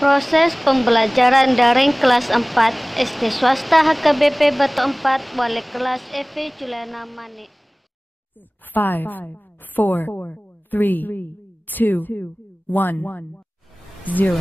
Proses pembelajaran daring kelas 4 SD swasta HKBP Batu 4 wali kelas Evi Juliana Manik. 5, 4, 3, 2, 1, 0.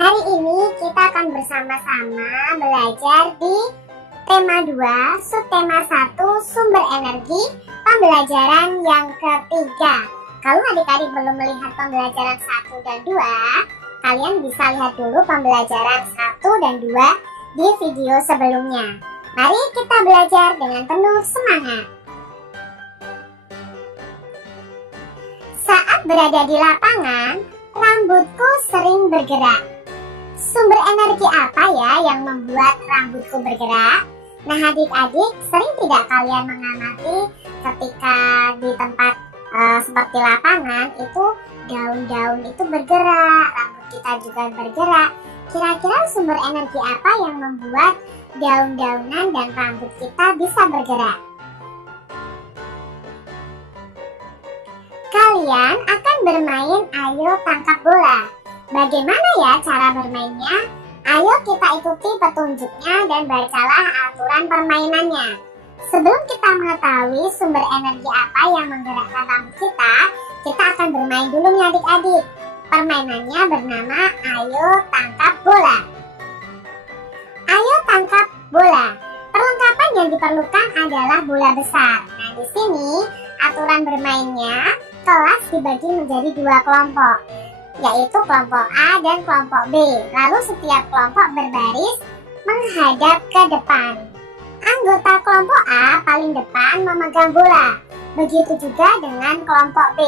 Hari ini kita akan bersama-sama belajar di tema 2, subtema 1, sumber energi, pembelajaran yang ketiga. Kalau adik-adik belum melihat pembelajaran 1 dan 2, kalian bisa lihat dulu pembelajaran 1 dan 2 di video sebelumnya. Mari kita belajar dengan penuh semangat. Saat berada di lapangan, rambutku sering bergerak. Sumber energi apa ya yang membuat rambutku bergerak? Nah adik-adik, sering tidak kalian mengamati ketika di tempat seperti lapangan itu daun-daun itu bergerak, rambut kita juga bergerak. Kira-kira sumber energi apa yang membuat daun-daunan dan rambut kita bisa bergerak? Kalian akan bermain ayo tangkap bola. Bagaimana ya cara bermainnya? Ayo kita ikuti petunjuknya dan bacalah aturan permainannya. Sebelum kita mengetahui sumber energi apa yang menggerakkan rambut kita akan bermain dulu nih adik-adik. Permainannya bernama ayo tangkap bola. Ayo tangkap bola. Perlengkapan yang diperlukan adalah bola besar. Nah di sini aturan bermainnya, kelas dibagi menjadi 2 kelompok, yaitu kelompok A dan kelompok B. Lalu setiap kelompok berbaris menghadap ke depan. Anggota kelompok A paling depan memegang bola. Begitu juga dengan kelompok B.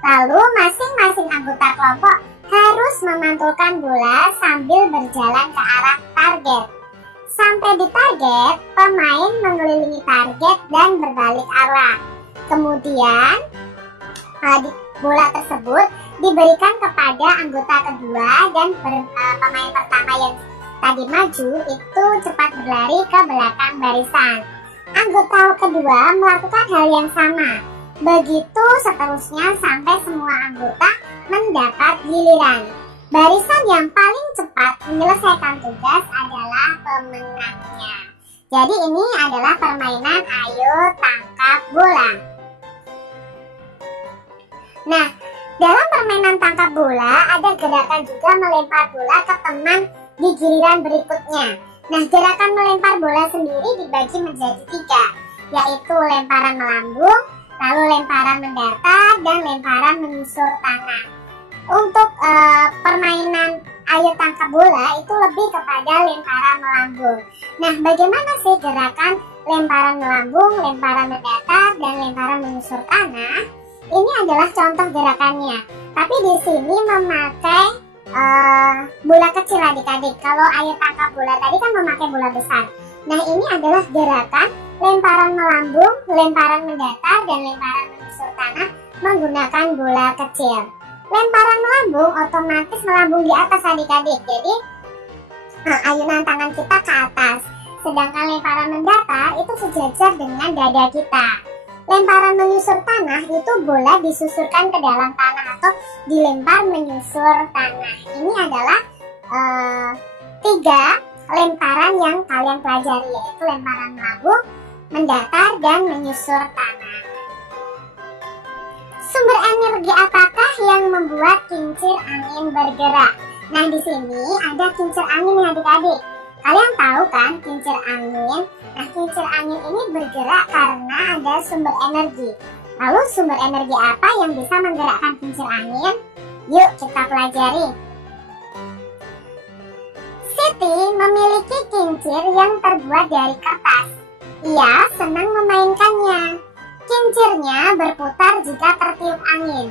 Lalu masing-masing anggota kelompok harus memantulkan bola sambil berjalan ke arah target. Sampai di target, pemain mengelilingi target dan berbalik arah. Kemudian bola tersebut diberikan kepada anggota kedua dan pemain pertama yang tadi maju itu cepat berlari ke belakang barisan. Anggota kedua melakukan hal yang sama. Begitu seterusnya sampai semua anggota mendapat giliran. Barisan yang paling cepat menyelesaikan tugas adalah pemenangnya. Jadi ini adalah permainan ayo tangkap bola. Nah, dalam permainan tangkap bola ada gerakan juga melempar bola ke teman di giliran berikutnya. Nah, gerakan melempar bola sendiri dibagi menjadi 3, yaitu lemparan melambung, lalu lemparan mendatar, dan lemparan menyusur tanah. Untuk permainan ayo tangkap bola itu lebih kepada lemparan melambung. Nah, bagaimana sih gerakan lemparan melambung, lemparan mendatar, dan lemparan menyusur tanah? Ini adalah contoh gerakannya. Tapi di sini memakai bola kecil adik-adik. Kalau ayo tangkap bola tadi kan memakai bola besar. Nah ini adalah gerakan lemparan melambung, lemparan mendatar, dan lemparan menyusur tanah menggunakan bola kecil. Lemparan melambung otomatis melambung di atas adik-adik. Jadi ayunan tangan kita ke atas. Sedangkan lemparan mendatar itu sejajar dengan dada kita. Lemparan menyusur tanah itu bola disusurkan ke dalam tanah atau dilempar menyusur tanah. Ini adalah 3 lemparan yang kalian pelajari, yaitu lemparan melambung, mendatar, dan menyusur tanah. Sumber energi apakah yang membuat kincir angin bergerak? Nah di sini ada kincir angin nih adik-adik. Kalian tahu kan kincir angin? Nah kincir angin ini bergerak karena ada sumber energi. Lalu sumber energi apa yang bisa menggerakkan kincir angin? Yuk kita pelajari. Siti memiliki kincir yang terbuat dari kertas. Ia senang memainkannya. Kincirnya berputar jika tertiup angin.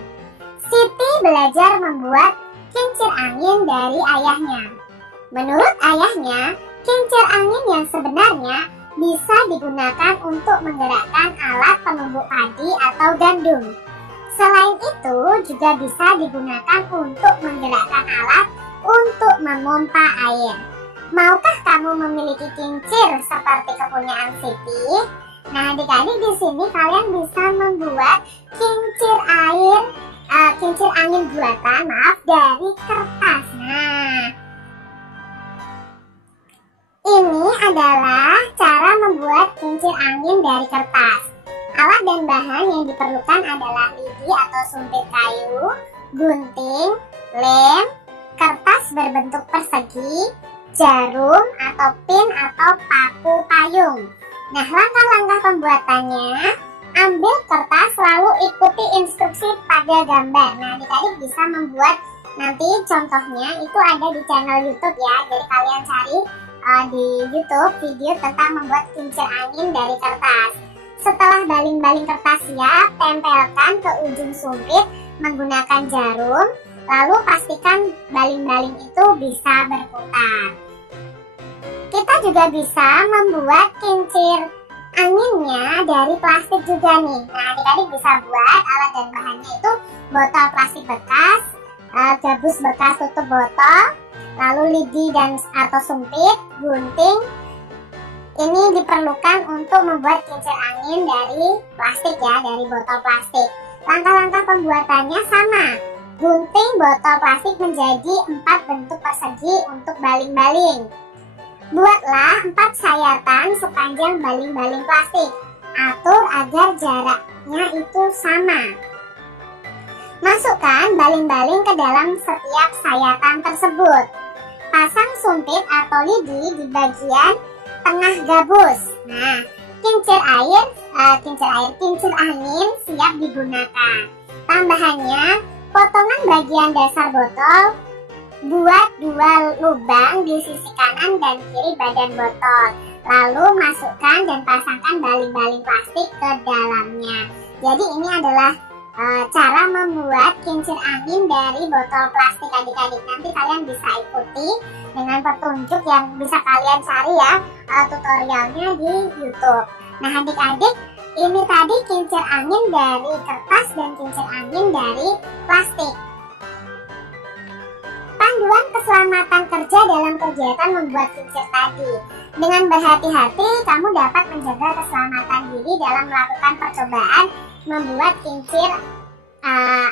Siti belajar membuat kincir angin dari ayahnya. Menurut ayahnya, kincir angin yang sebenarnya bisa digunakan untuk menggerakkan alat penumbuk padi atau gandum. Selain itu juga bisa digunakan untuk menggerakkan alat untuk memompa air. Maukah kamu memiliki kincir seperti kepunyaan Siti? Nah, adik-adik, di sini kalian bisa membuat kincir angin buatan, dari kertas. Nah, ini adalah cara membuat kincir angin dari kertas. Alat dan bahan yang diperlukan adalah lidi atau sumpit kayu, gunting, lem, kertas berbentuk persegi, jarum atau pin atau paku payung. Nah, langkah-langkah pembuatannya: ambil kertas lalu ikuti instruksi pada gambar. Nah, adik-adik bisa membuat, nanti contohnya itu ada di channel YouTube ya. Jadi kalian cari di YouTube video tentang membuat kincir angin dari kertas. Setelah baling-baling kertas siap, tempelkan ke ujung sumpit menggunakan jarum, lalu pastikan baling-baling itu bisa berputar. Kita juga bisa membuat kincir anginnya dari plastik juga nih. Nah, adik-adik bisa buat, alat dan bahannya itu botol plastik bekas, gabus bekas tutup botol, lalu lidi dan atau sumpit, gunting. Ini diperlukan untuk membuat kincir angin dari plastik ya, dari botol plastik. Langkah-langkah pembuatannya sama. Gunting botol plastik menjadi 4 bentuk persegi untuk baling-baling. Buatlah 4 sayatan sepanjang baling-baling plastik. Atur agar jaraknya itu sama. Masukkan baling-baling ke dalam setiap sayatan tersebut. Pasang sumpit atau lidi di bagian tengah gabus. Nah, kincir angin siap digunakan. Tambahannya, potongan bagian dasar botol, buat 2 lubang di sisi kanan dan kiri badan botol. Lalu masukkan dan pasangkan baling-baling plastik ke dalamnya. Jadi ini adalah cara membuat kincir angin dari botol plastik, adik-adik. Nanti kalian bisa ikuti dengan petunjuk yang bisa kalian cari ya, tutorialnya di YouTube. Nah, adik-adik, ini tadi kincir angin dari kertas dan kincir angin dari plastik. Panduan keselamatan kerja dalam kegiatan membuat kincir tadi. Dengan berhati-hati, kamu dapat menjaga keselamatan diri dalam melakukan percobaan membuat kincir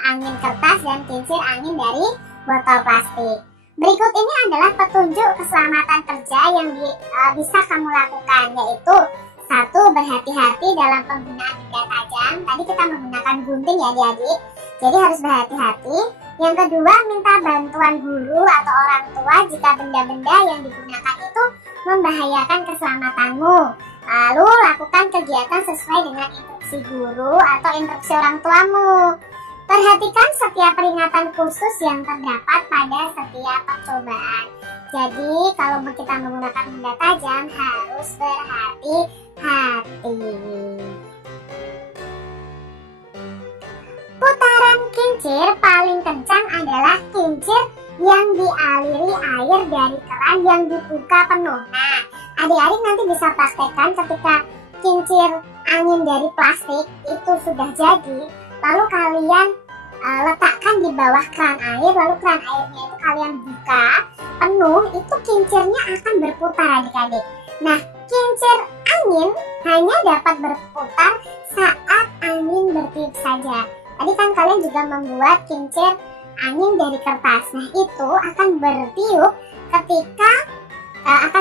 angin kertas dan kincir angin dari botol plastik. Berikut ini adalah petunjuk keselamatan kerja yang bisa kamu lakukan, yaitu 1. Berhati-hati dalam penggunaan benda tajam. Tadi kita menggunakan gunting ya adik-adik, jadi harus berhati-hati. Yang kedua, minta bantuan guru atau orang tua jika benda-benda yang digunakan itu membahayakan keselamatanmu. Lalu lakukan kegiatan sesuai dengan instruksi guru atau instruksi orang tuamu. Perhatikan setiap peringatan khusus yang terdapat pada setiap percobaan. Jadi kalau kita menggunakan benda tajam harus berhati-hati. Putaran kincir paling kencang adalah kincir yang dialiri air dari keran yang dibuka penuh. Nah, adik-adik nanti bisa praktekkan ketika kincir angin dari plastik itu sudah jadi, lalu kalian letakkan di bawah keran air, lalu keran airnya itu kalian buka penuh, itu kincirnya akan berputar adik-adik. Nah, kincir angin hanya dapat berputar saat angin bertiup saja. Tadi kan kalian juga membuat kincir angin dari kertas. Nah, itu akan bertiup ketika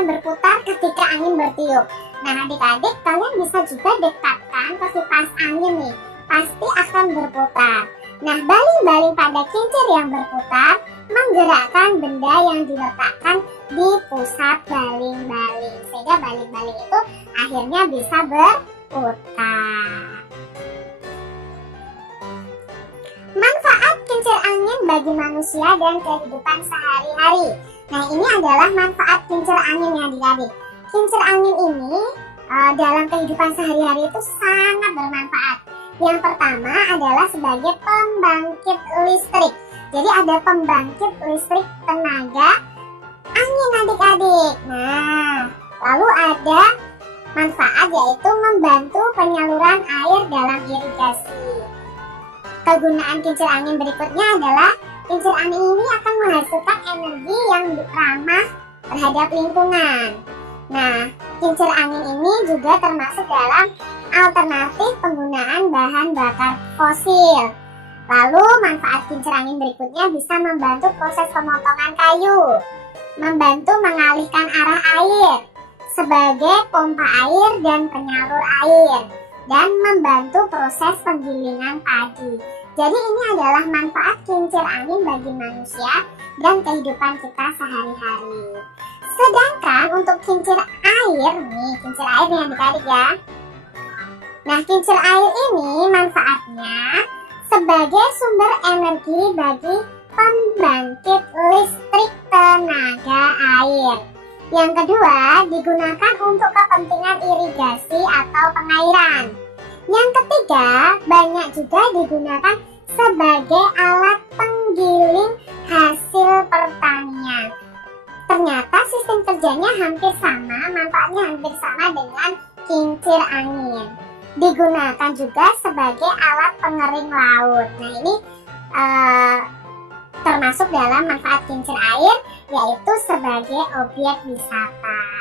berputar ketika angin bertiup. Nah, adik-adik, kalian bisa juga dekatkan ke kipas angin nih, pasti akan berputar. Nah, baling-baling pada kincir yang berputar menggerakkan benda yang diletakkan di pusat baling-baling, sehingga baling-baling itu akhirnya bisa berputar. Manfaat kincir angin bagi manusia dan kehidupan sehari-hari. Nah, ini adalah manfaat kincir angin ya adik-adik. Kincir angin ini dalam kehidupan sehari-hari itu sangat bermanfaat. Yang pertama adalah sebagai pembangkit listrik. Jadi ada pembangkit listrik tenaga angin adik-adik. Nah, lalu ada manfaat yaitu membantu penyaluran air dalam irigasi. Kegunaan kincir angin berikutnya adalah kincir angin ini akan menghasilkan energi yang ramah terhadap lingkungan. Nah, kincir angin ini juga termasuk dalam alternatif penggunaan bahan bakar fosil. Lalu, manfaat kincir angin berikutnya bisa membantu proses pemotongan kayu, membantu mengalihkan arah air sebagai pompa air dan penyalur air, dan membantu proses penggilingan padi. Jadi ini adalah manfaat kincir angin bagi manusia dan kehidupan kita sehari-hari. Sedangkan untuk kincir air nih, kincir air yang adik-adik ya. Nah, kincir air ini manfaatnya sebagai sumber energi bagi pembangkit listrik tenaga air. Yang kedua, digunakan untuk kepentingan irigasi atau pengairan. Yang ketiga, banyak juga digunakan sebagai alat penggiling hasil pertanian. Ternyata sistem kerjanya hampir sama, manfaatnya hampir sama dengan kincir angin. Digunakan juga sebagai alat pengering laut. Nah, ini termasuk dalam manfaat kincir air, yaitu sebagai objek wisata.